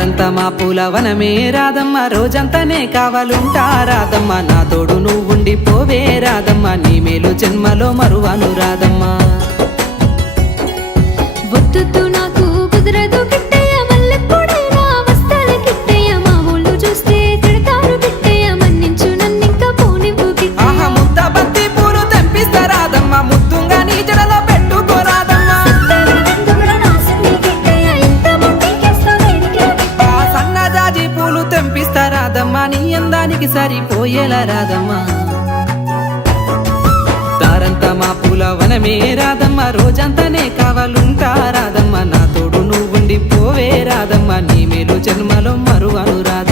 దారంతా మా పూలవనమే రాధమ్మ, రోజంతానే కావాలుంటా రాధమ్మ, నా తోడు నువ్వుండి పోవే రాధమ్మ, నీ మేలు జన్మలో మరువను రాధమ్మ. వద్దు నాకు కుదరదు కిట్టయ్య, మల్లెప్పుడైనా వస్తాల కిట్టయ్య, మా ఊళ్ళు చూస్తే తిడతారు కిట్టయ్య, మన్నించు నన్నింకా పోనివ్వు కిట్టయ్య. ఆహా ముద్ద బంతి పూలు తెంపిస్తా రాధమ్మ, ముద్దుంగా నీ జడలో పెట్టుకో రాధమ్మ. ఆ సన్నజాజి పూలు తెంపిస్తా రాధమ్మ, నీ అందానికి సరిపోయేలా రాధమ్మ. దారంతా మా పూలవనమే రాధమ్మ, రోజంతానే కావాలుంటా రాధమ్మ, నా తోడు నువ్వుండి పోవే రాధమ్మ, నీ మేలు జన్మలో మరువను రాధమ్మ.